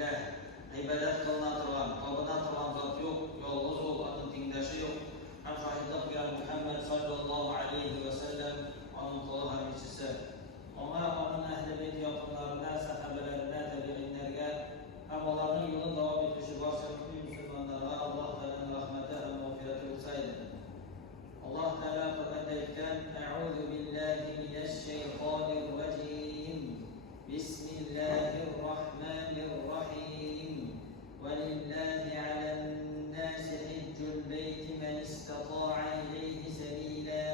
ilah, ibadat qilina turgan, tobina turgan zot yo'q, yolg'iz u, uning tengdoshi yo'q. Ham shohidlik qilgan Muhammad sallallohu alayhi va sallam uning quli harbiychisi. Ona uning ahli bayt yaqinlariga, sahobalarga, tabiinlarga, ham ularning yo'lini davom etirishi barcha musulmonlarga Alloh taolaning rahmati va mag'firati bo'lsin. Allah Teala Kur'an'da aytgan: "A'udhu billahi mineşşeytanir racim. Bismillahirrahmanirrahim. Velillahi 'alan-nasi hajjul beyti men istata'a ilayhi sabila."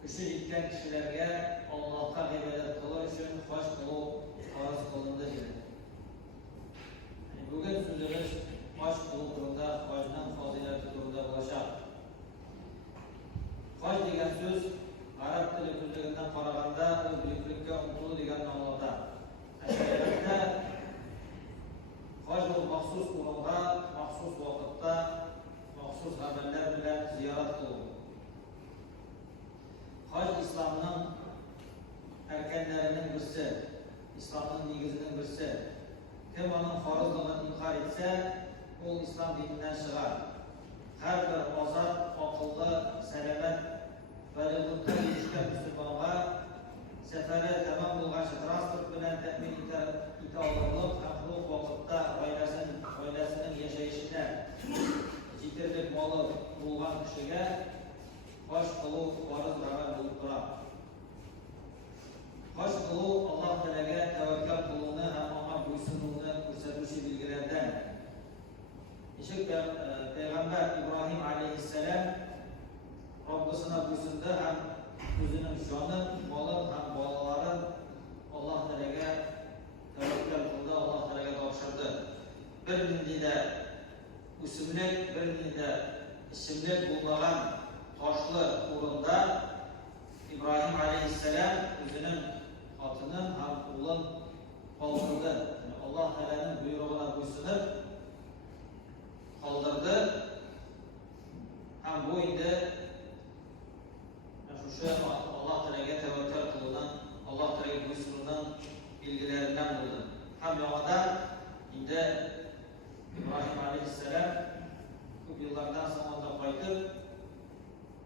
Kuchi yetgan kishilarga Allohga ibodat qilish uchun haj qilib farz qilindi dedi. Bugun so'zimiz haj qilib turda, hajning fazilati turida bo'lacak. Haj degan so'z arab tili ko'zlagidan qaraganda u buyuklikka umtilu degan ma'noda. Shariatda haj maxsus o'ringa, maxsus vaqtda, maxsus amallar bilan ziyorat qilib. Haj islomning arkanlarining birisi, islomning negizining birisi. Kim uning farzligini inkor etsa, u islom dinidan chiqar. Har bir ozod, aqlli, salomat va ruhga yetishgan musulmonga safari tamom bo'lgan transport bilan ta'min eta oladigan haqliq vaqtda oilasining yashayishida yetarli moli bo'lgan kishiga haj qilib farz amal bo'lib turadi. Haj qilib Alloh taolaga tavakkal qiluvni ham unga bo'ysunuvni ko'rsatuvchi belgilardan. Payg'ambar Ibrohim alayhissalom Robbisine bo'ysundi, ham o'zining joni, moli ham bolalarin Alloh taolaga tavakkal qildi, Alloh taolaga topshirdi. Bir mendida o'simlik, bir mendida ichimlik bo'lmagan toshli o'rinda Ibrohim alayhissalom o'zining xotini ham o'g'lin qoldirdi. Alloh taolaning buyrug'iga bo'ysunib qoldirdi. Ham bu endi o'sha Alloh taolaga tavakkal qilgan, Alloh taolaga bo'ysungan belgilaridan bo'ldi. Ham yo'g'ida endi Ibrohim alayhissalom ko'p yillardan so'ng qaytib,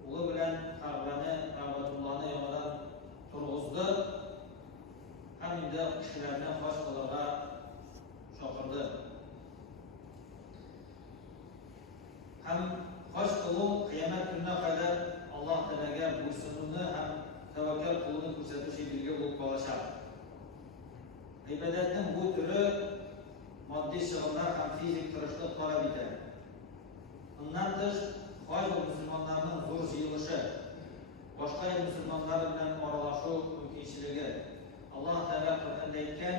o'g'li bilan Ka'batullahni yonidan turg'izdi. Ham endi kishilarni haj qilishga chaqirdi. Ham haj qilib qiyomat kunina qadar Alloh taolaga bo'ysunuvni ham tavakkal qiluvni ko'rsatuvchi belgi bo'lib qolishadi. Ibodatning bu turi moddiy shug'ullar ham fizik tirishlik talab etadi. Undan tashqari haj musulmonlarning zo'r yig'ilishi, boshqa musulmonlar bilan aralashuv mumkinchiligi. Alloh taolo Qur'onda aytgan: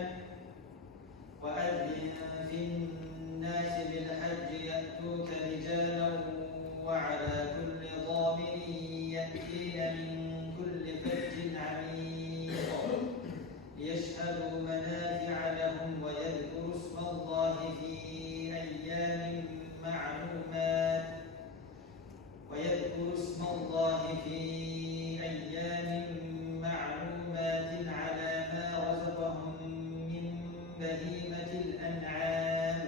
"Va'adhin fin-nasi bil-hajji ya'tuka rijalan wa 'ala kulli dhamirin ya'tina min kulli fajjin 'amiq liyashhadu manafi'a lahum wa yadhkuru ismallahi fi ayyamin ma'lumat ويذكر اسم الله في أيام معلومات على ما رزقهم من بهيمة الأنعام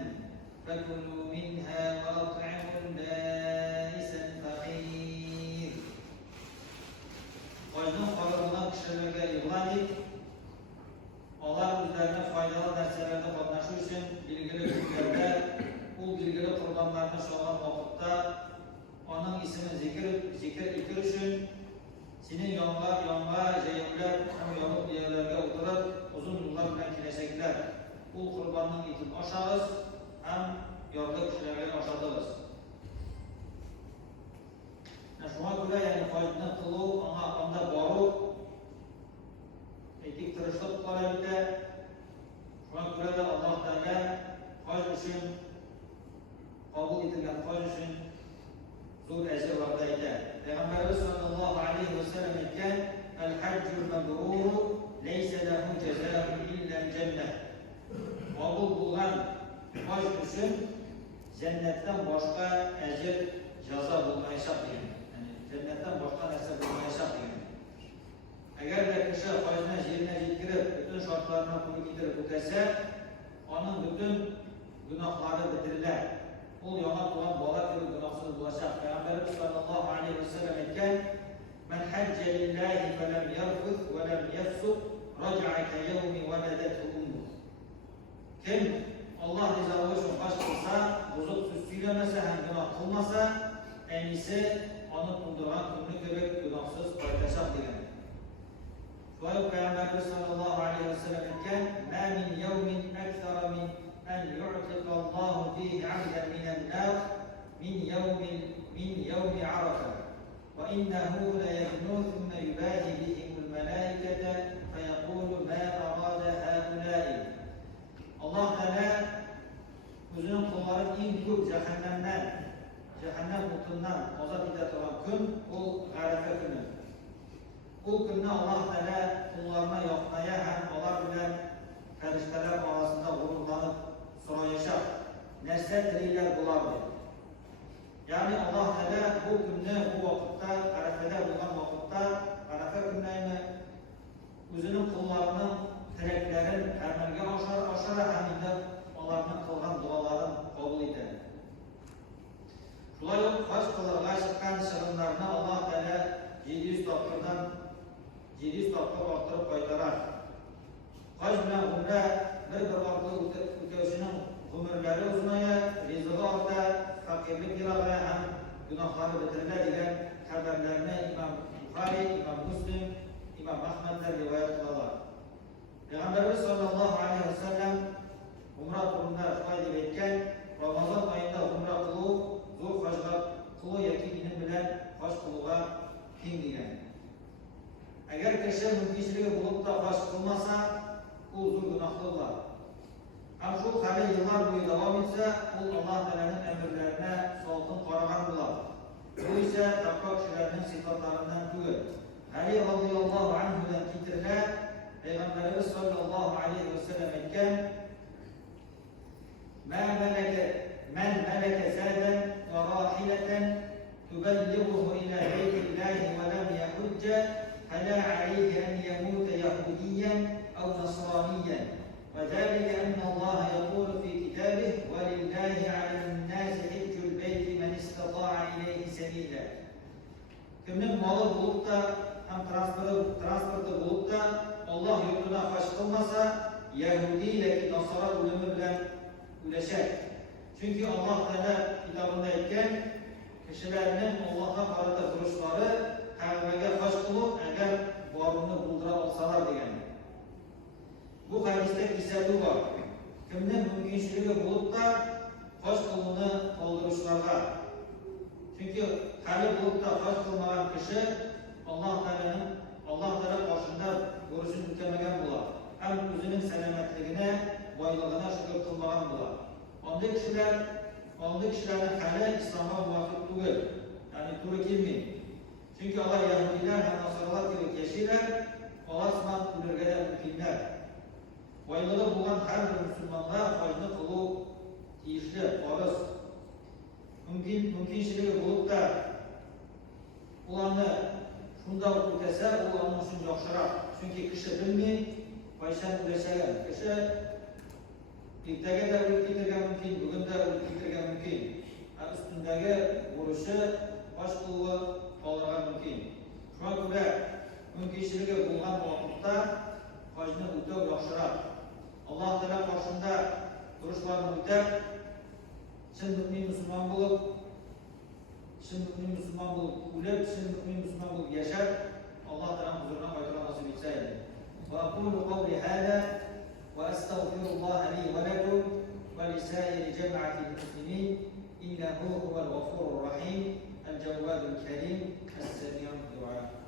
فكلوا منها وأطعموا البائس الفقير." Hajning farzlanan kishilarga e'lon et, ular o'zlarini foydali narsalarda qatnashish uchun belgili kunlarda u belgili qurbonlarni sog'an vaqtda onun ismini zikr etir uchun sening yonga jayavlab ham yo'q yerlarga o'tirib uzun yo'llar bilan kelishaklar. U qurbonning etini oshamiz ham yodli kishilarga oshadimiz. Shunga ko'ra ya'ni hajni qilib, unda borib etik tirishlik talab etadi. Shunga ko'ra da Alloh taolo haj uchun qabul etilgan haj uchun zo'r ajr va'da etadi. Payg'ambarimiz sollallohu alayhi vasallam aytgan: "Al-hajjul mabrur laysa lahu jazaa'un illa al-jannah." Qabul bo'lgan haj uchun jannatdan boshqa ajr, jazo bo'lmaydi degan. Ya'ni jannatdan boshqa narsa bo'lmaydi degan. Agar kishi hajni yerine yetkirib, bütün şartlarına uygun getirib o'tasa, onun bütün günahları bitirilir. Ol yana tuğan bala gibi günahsız bulaşak. Peygamberimiz sallallahu aleyhi ve sellem etken men hacce lillahi felem yarfuz ve lem yefsuk raca'a ke yevmi veledethu ummuh. Kim Allah rızası için baş kılsa, bozuk söz söylemese, hem günah kılmasa, en iyisi onu kıldıran günlük gibi günahsız paylaşak diyen. Şöyle Peygamberimiz sallallahu aleyhi ve sellem etken مَا مِنْ يَوْمٍ أَكْثَرَ مِنْ أَنْ يُعْتِقَ اللّٰهُ فِيهِ عَبْدًا مِنَ النَّارِ مِنْ يَوْمِ عَرَفَةٍ وَإِنَّهُ لَيَغْنُو ثُمَّ يُبَاهِي بِهِمُ الْمَلَائِكَةَ فَيَقُولُ مَا أَرَادَ هَؤُلَاءِ Allah Teala özünün kulların en çok cehennem mutundan azat eder olan gün, o Arefe günü. O günde Allah Teala kullarına yapmaya hem onlar bilen ferişteler arasında gururlanıp soracak. Nesle diriler bulardı. Yani Allah Teala bu günde, bu vakitte, Arefe'de bulan vakitte, Arefe günlerine özünün kullarının dileklerin əməlgə aşara həmində onlarının qılğan duaların qəbul edir. Şulay yox, hac qılırğa çıxan şığınlarını Allah Teala 700 tapqırdan 700 tapqır artırıb qaytarar. Hac bilən umrə bir artı ötəşinin ömürləri uzunaya, rizqı arta, fakirlik yarağa həm günahları bitirilir deyən xəbərlərini İmam Buxari, İmam Müslim, İmam Ahmedlər rivayət qılarlar. Peygamberimiz sallallahu aleyhi ve sellem umra turunda şöyle etken Ramazan ayında umra kılı zor haçlar kılı yakinin bilen haç kılığa kim diyen. Eğer kişi mümkünçiliği bulup da haç kılmasa o zor günahlılar. Ama şu hali yıllar boyu devam etse o Allah Teala'nın emirlerine saltın karagan bular. Bu ise takva kişilerinin sıfatlarından değil. Ali radıyallahu anhu'dan getirilen Peygamberimiz sallallahu aleyhi ve sellem etken men meleke zaden ve rahileten tubellighuhu ila beytillahi ve lem yahudce fela aleyhi en yemute yahudiyen ev nasraniyen ve zâlike ennallâhe yekûlu fi kitabih ve lillahi alennâsi hiccul beyti men istata'a ileyhi sebîle. Kimnin malı bulup da hem transportu bulup da Allah yurduna haç kılmasa Yahudi ile Nasara ölümü bilen üleşer. Çünkü Allah Teala kitabında etken kişilerinin Allah'a karşı duruşları Kabe'ye haç kılıp eğer varlığını buldura olsalar diyen. Bu hadiste kisebi var. Kimden mümkünçülüğü bulup da haç kılığını dolduruşlarga. Çünkü hali bulup da haç kılmayan kişi Allah Teala karşında görüşünü tütemegen bular. Hem özünün selametliğine, baylığına şükür kılmagan bular. Onday kişilerin hali İslam'a muvafık değil. Yani turu kilmeyin. Çünkü Allah Yahudiler hem Nasaralar gibi kişiler, Allah Osman ülürgede mümkünler. Baylığı bulan her bir Müslümanlar hacını kılı tiyişli, farız. Mümkünçiliği bulup da ulanı şunda ötese, o onun için yaxşırak. Çünkü kişi bilmeyi, baştan üleşegen. Kişi iltege de ölüp getirgen mümkün, bugün de ölüp getirgen mümkün. Üstündeki vuruşu, baş kılığı alırgan mümkün. Şu an göre mümkünçiliği bulgan vakitte hacını ötev yaxşırak. Allah Teala karşında duruşlarını ötev, sen mümin Müslüman bulup, şimdi mümin Müslüman bulup ölüp, şimdi mümin Müslüman bulup yaşar, Allah Teala'nın huzuruna kaytıra nasip etseydi. Ve akulu kavli hâdâ ve estağfirullah li ve lekum ve lisâiri cem'atil muslimin innehu huvel gafurur rahim el cevvadul kerim es-semiyun du'a.